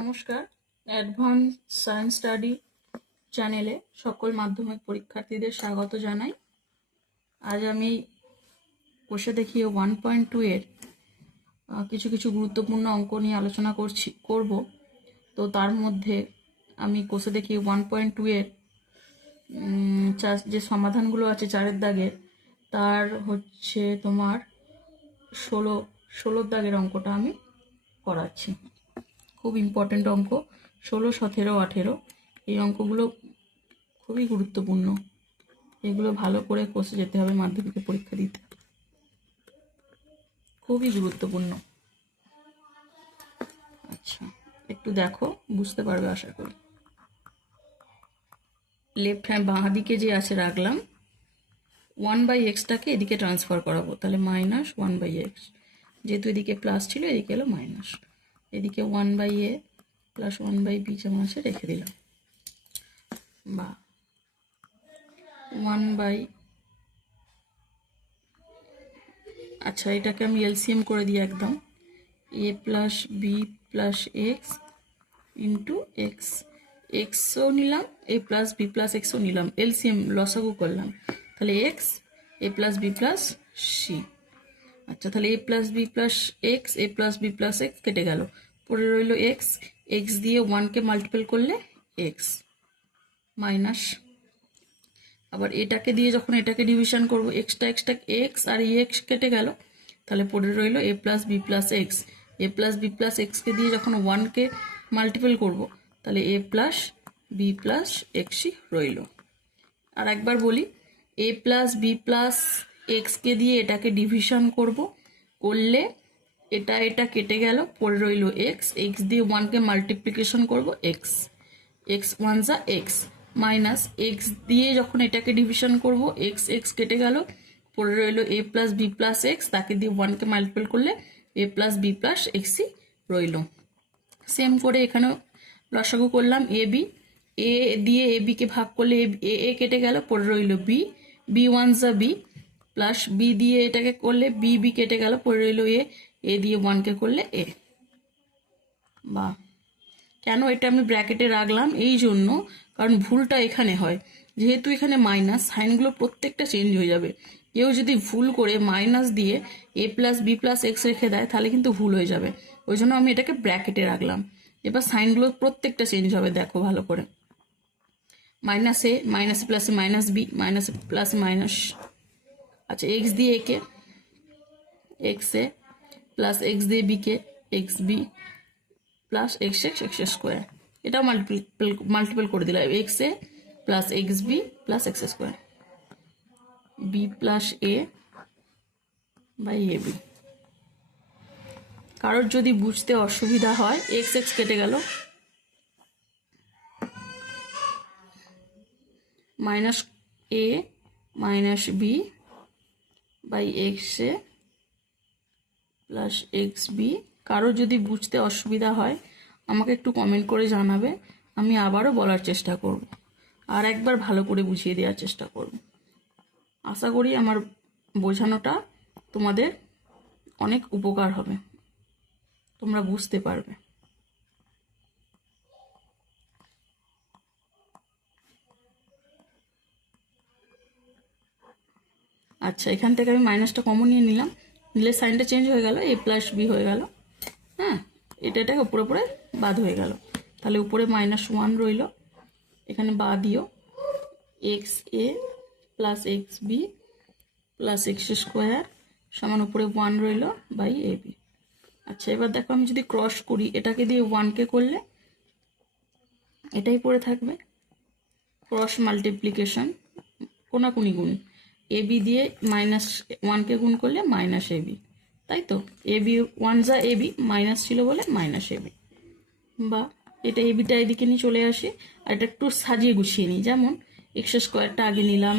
নমস্কার, advance science study চ্যানেলে সকল মাধ্যমিক পরীক্ষার্থীদের স্বাগত জানাই। আজ আমি কোষে দেখিয়ে 1.2 এর কিছু কিছু গুরুত্বপূর্ণ অঙ্ক নিয়ে আলোচনা করব। তো তার মধ্যে আমি কোষে দেখিয়ে 1.2 এর যে সমাধানগুলো আছে 4 দাগের, তার হচ্ছে তোমার 16 দাগের অঙ্কটা আমি করাচ্ছি। খুব ইম্পর্টেন্ট অঙ্ক, 16, 17, 18 এই অঙ্কগুলো খুবই গুরুত্বপূর্ণ। এগুলো ভালো করে কষে যেতে হবে মাধ্যমিকে পরীক্ষা দিতে, খুবই গুরুত্বপূর্ণ। আচ্ছা, একটু দেখো, বুঝতে পারবে আশা করি। লেফট হ্যান্ড বাঁ দিকে যে আছে রাখলাম, 1/xটাকে এদিকে ট্রান্সফার করাবো, তাহলে -1/x, যেহেতু এদিকে প্লাস ছিল এদিকে এলো মাইনাস, এদিকে 1/a প্লাস 1/b যেমন আছে রেখে দিলাম, বা 1/, আচ্ছা এটাকে আমি এলসিএম করে দিই একদম, a plus B plus X into X, এক্সও নিলাম, এ প্লাস বি প্লাস এক্সও নিলাম, এলসিএম লসাগু করলাম, তাহলে X A plus B plus C. আচ্ছা, তাহলে A plus B plus X, A plus B plus X কেটে গেল, পরে রইল এক্স, এক্স দিয়ে 1কে মাল্টিপল করলে এক্স মাইনাস, আবার এটাকে দিয়ে যখন এটাকে ডিভিশন করবো, এক্সটা এক্স আর এই এক্স কেটে গেল, তাহলে পড়ে রইল এ plus B plus X, A plus B plus এক্সকে দিয়ে যখন 1কে মাল্টিপল করবো, তাহলে এ প্লাস বি প্লাস এক্সই রইল। আর একবার বলি, এ প্লাস বি প্লাস এক্সকে দিয়ে এটাকে ডিভিশন করলে এটা কেটে গেল, পড়ে রইল এক্স, এক্স দিয়ে 1কে মাল্টিপ্লিকেশন করবো এক্স, এক্স 1 যা এক্স, মাইনাস এক্স দিয়ে যখন এটাকে ডিভিশন করব, এক্স এক্স কেটে গেল, পড়ে রইল এ প্লাস বি প্লাস এক্স, তাকে দিয়ে 1কে মাল্টিপল করলে এ প্লাস বি প্লাস এক্সই রইল। সেম করে এখানেও লসাগু করলাম, এ বি, এ দিয়ে এ বিকে ভাগ করলে এ কেটে গেল, পড়ে রইল বি, বি 1 যা বি, প্লাস বি দিয়ে এটাকে করলে বি বি কেটে গেল, পড়ে রইল এ দিয়ে 1কে করলে এ। বা কেন এটা আমি ব্র্যাকেটে রাখলাম, এই জন্য কারণ ভুলটা এখানে হয়, যেহেতু এখানে মাইনাস, সাইনগুলো প্রত্যেকটা চেঞ্জ হয়ে যাবে। কেউ যদি ভুল করে মাইনাস দিয়ে এ প্লাস বি প্লাস এক্স রেখে দেয়, তাহলে কিন্তু ভুল হয়ে যাবে, ওই জন্য আমি এটাকে ব্র্যাকেটে রাখলাম। এবার সাইনগুলো প্রত্যেকটা চেঞ্জ হবে, দেখো ভালো করে, মাইনাস এ প্লাসে মাইনাস বি, মাইনাস প্লাসে মাইনাস, আচ্ছা এক্স দিয়ে একে এক্স এ, প্লাস এক্স দিয়ে বিকে X B, plus X X X square, এটাও মাল্টিপল করে দিলাম, X A plus X B plus X square, B plus A by A B. কারোর যদি বুঝতে অসুবিধা হয়, এক্স এক্স কেটে গেল, minus A minus B by X A plus X B. কারো যদি বুঝতে অসুবিধা হয় আমাকে একটু কমেন্ট করে জানাবে, আমি আবারও বলার চেষ্টা করব, আর একবার ভালো করে বুঝিয়ে দেওয়ার চেষ্টা করব। আশা করি আমার বোঝানোটা তোমাদের অনেক উপকার হবে, তোমরা বুঝতে পারবে। আচ্ছা, এখান থেকে আমি মাইনাসটা কমন নিয়ে নিলাম, নিলে সাইনটা চেঞ্জ হয়ে গেল, এ প্লাস বি হয়ে গেল। হ্যাঁ, এটাকে উপরে উপরে বাদ হয়ে গেল, তাহলে উপরে -1 রইল, এখানে বাদ দিও, X A plus X B plus X square সমান উপরে 1 রইল বাই এ বি। আচ্ছা, এবার দেখো আমি যদি ক্রস করি, এটাকে দিয়ে 1কে করলে এটাই পড়ে থাকবে, ক্রস মাল্টিপ্লিকেশন, কোনাকুনি গুণ, এ বি দিয়ে -1কে গুণ করলে মাইনাস এ বি, তাই তো, এ বি 1 যা এ বি, মাইনাস ছিল বলে মাইনাস এ বি। বা এটা এ বিটা এদিকে নিয়ে চলে আসে, আর এটা একটু সাজিয়ে গুছিয়ে নিই, যেমন এক্স স্কোয়ারটা আগে নিলাম,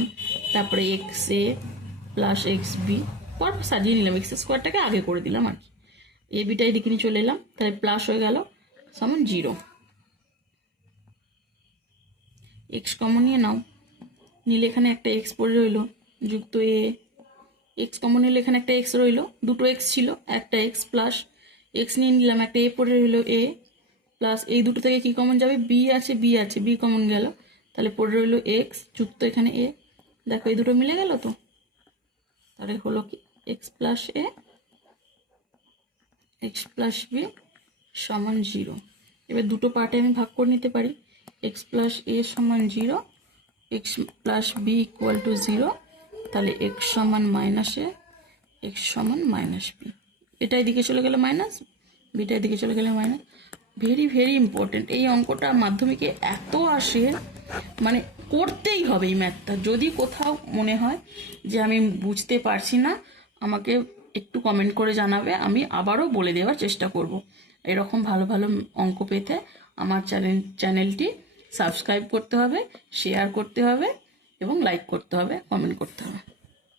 তারপরে x A plus X B, পরপর সাজিয়ে নিলাম, এক্স স্কোয়ারটাকে আগে করে দিলাম আর কি, এ বিটা এদিকে নিয়ে চলে এলাম, তাহলে প্লাস হয়ে গেল সমান 0, এক্স কমন নিয়ে নাও, নিলে এখানে একটা এক্স পড়ে রইল, যুক্ত এ, এক্স কমন নিলে এখানে একটা এক্স রইল, দুটো এক্স ছিল, একটা এক্স প্লাস এক্স নিয়ে নিলাম, একটা এ পড়ে রইল এ, প্লাস এই দুটো থেকে কি কমন যাবে, বি আছে বি আছে, বি কমন গেল, তাহলে পড়ে রইল এক্স যুক্ত এখানে এ। দেখো এই দুটো মিলে গেল তো, তাহলে হলো কি এক্স প্লাস এ এক্স প্লাস বি সমান 0। এবার দুটো পার্টে আমি ভাগ করে নিতে পারি, এক্স প্লাস এ সমান 0, x plus b equal to 0, তাহলে এক্স সমান মাইনাস এ এক্স সমান মাইনাস বি। এটা এদিকে চলে গেলে মাইনাস, বিটা এদিকে চলে গেলে মাইনাস। ভেরি ভেরি ইম্পর্টেন্ট এই অঙ্কটা, মাধ্যমিকে এত আসে, মানে করতেই হবে এই ম্যাথটা। যদি কোথাও মনে হয় যে আমি বুঝতে পারছি না, আমাকে একটু কমেন্ট করে জানাবে, আমি আবারও বলে দেওয়ার চেষ্টা করব। এরকম ভালো ভালো অঙ্ক পেতে আমার চ্যানেলটি সাবস্ক্রাইব করতে হবে, শেয়ার করতে হবে এবং লাইক করতে হবে, কমেন্ট করতে হবে।